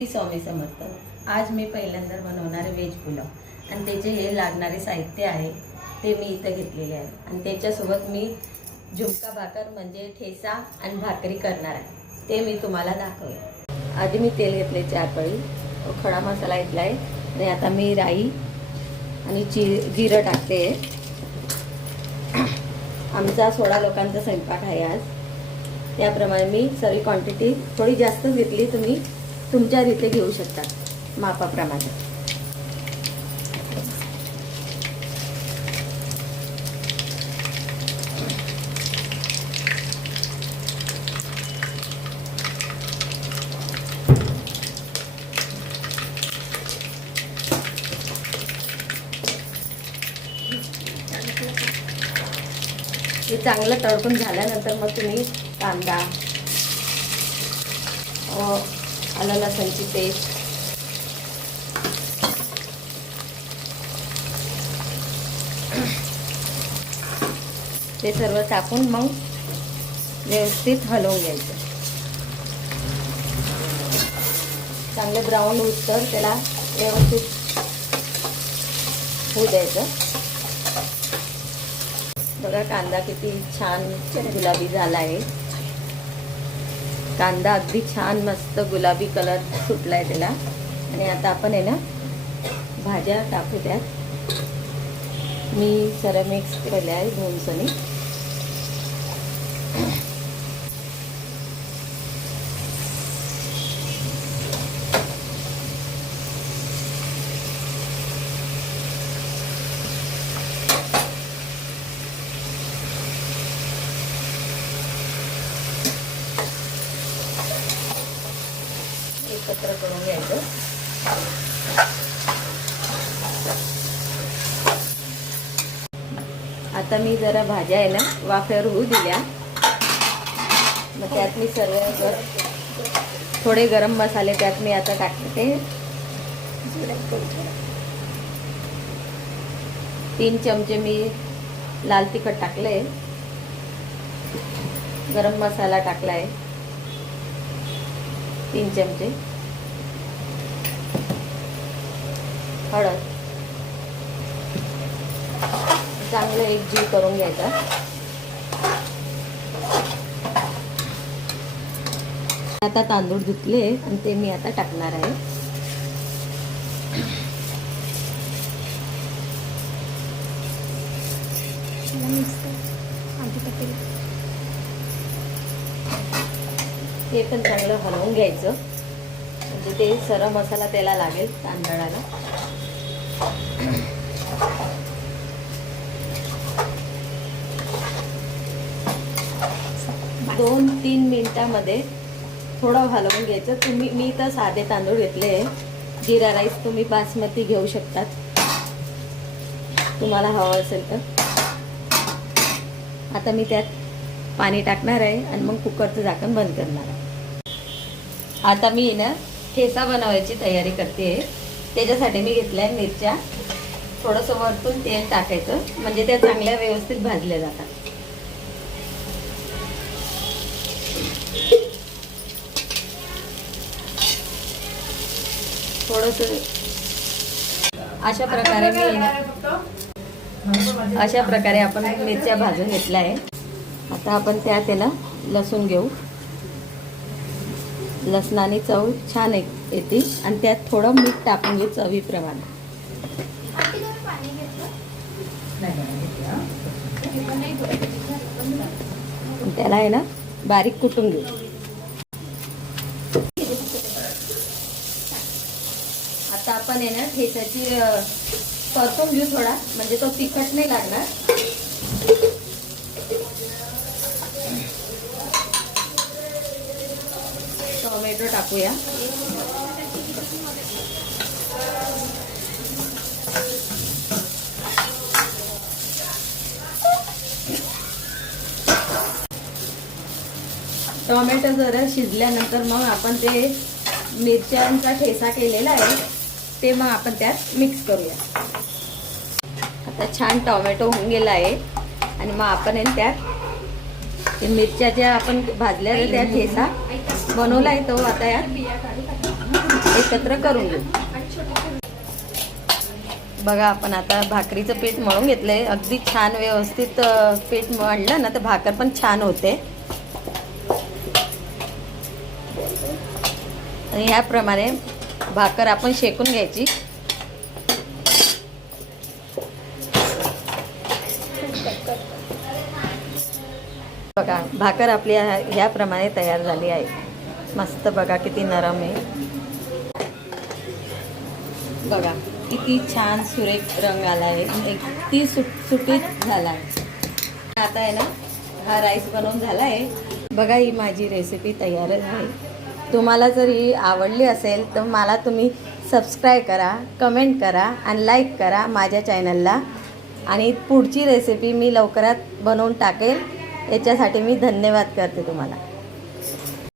स्वामी समर्थ। आज मी पहिल्यांदा बनवणारे व्हेज पुलाव आणि त्याचे हे लागणारे साहित्य आहे ते मी इथं घेतलेले आहे आणि त्याच्यासोबत मी झुणका भाकर म्हणजे ठेचा आणि भाकरी करणार आहे ते मी तुम्हाला दाखवेन। आधी मी तेल घेतले 4 पळी, खडा मसाला घेतला आहे आणि आता मी राई आणि जिरं टाकते। आमचा 16 लोकांचा स्वयंपाक आहे आज, त्याप्रमाणे मी सर्व क्वांटिटी थोडी जास्त घेतली, तुम्ही तुमच्या रीते घेऊ शकता मापाप्रमाणे। हे चांगलं तळून झाल्यानंतर मग तुम्ही कांदा, आलं लसूणची पेस्ट, ते सर्व टाकून मग व्यवस्थित हलवून घ्यायचं। चांगले ब्राऊन होईस्तोवर त्याला व्यवस्थित होऊ द्यायचं। बघा कांदा किती छान गुलाबी झाला आहे, कांदा अगदी छान मस्त गुलाबी कलर सुटला आहे त्याला। आणि आता आपण आहे ना भाज्या टाकू त्यात। मी सर्व मिक्स केले आहे दोनसनी। एकत्र करून घ्यायचं। आता मी जरा भाज्या आहे ना वाफेवर होऊ दिल्या, मग त्यात मी सर्व थोडे गरम मसाले त्यात मी आता टाकते। 3 चमचे मी लाल तिखट टाकले, गरम मसाला टाकलाय 3 चमचे, हळद, चांगलं एकजीव करून घ्यायचा। आता तांदूळ धुतले आणि ते मी आता टाकणार आहे। ते पण चांगलं हलवून घ्यायचं, म्हणजे ते सर्व मसाला त्याला लागेल तांदळाला। 2-3 मिनिटांमध्ये थोडं हलवून घ्यायचं। मी तर साधे तांदूळ घेतले, जिरा राईस तुम्ही बासमती घेऊ शकतात तुम्हाला हवं असेल तर। आता मी त्यात पाणी टाकणार आहे आणि मग कुकरचं झाकण बंद करणार आहे। आता मी ना ठेचा बनवायची तयारी करते, त्याच्यासाठी मी घेतल्या मिरच्या, थोडंसं वरतून तेल टाकायचं म्हणजे त्या चांगल्या व्यवस्थित भाजल्या जातात। थोडंसं अशा प्रकारे आपण मिरच्या भाजून घेतल्या आहे। आता आपण त्यात आहे ना लसूण घेऊ, लसणाने चव छान येते आणि त्यात थोडं मीठ टाकून घेऊ चवीप्रमाणे। त्याला आहे ना बारीक कुटून घेऊ। आता आपण आहे ना ठेच्याची परतून घेऊ थोडा, म्हणजे तो तिखट नाही लागणार। टोमॅटो टाकूया, टोमॅटो जरा शिजल्यानंतर मग आपण ते मिरच्यांचा ठेचा केलेला आहे ते मग आपण त्यात मिक्स करूया। आता छान टोमॅटो होऊन गेला आहे आणि मग आपण त्यात ते मिरच्या ज्या आपण भाजल्या त्या ठेचा बनवला आहे तो आता यात एकत्र करून घेऊ. बघा आपण आता भाकरीचं पीठ मळून घेतलंय. अगदी छान व्यवस्थित पीठ मळलं ना तर भाकर पण छान होते. आणि ह्याप्रमाणे भाकर आपण शेकून घ्यायची. बघा भाकर आपली ह्याप्रमाणे तयार झाली आहे. मस्त बघा किती नरम आहे. बघा किती छान सुरेख रंग आला आहे. किती सुटीत झाला आहे. आता आहे ना हा राईस बनवून झाला आहे. बघा ही माझी रेसिपी तयारच आहे. तुम्हाला जर ही आवडली असेल तर मला तुम्ही सबस्क्राईब करा, कमेंट करा आणि लाईक करा माझ्या चॅनलला. आणि पुढची रेसिपी मी लवकरात बनवून टाकेल. याच्यासाठी मी धन्यवाद करते तुम्हाला.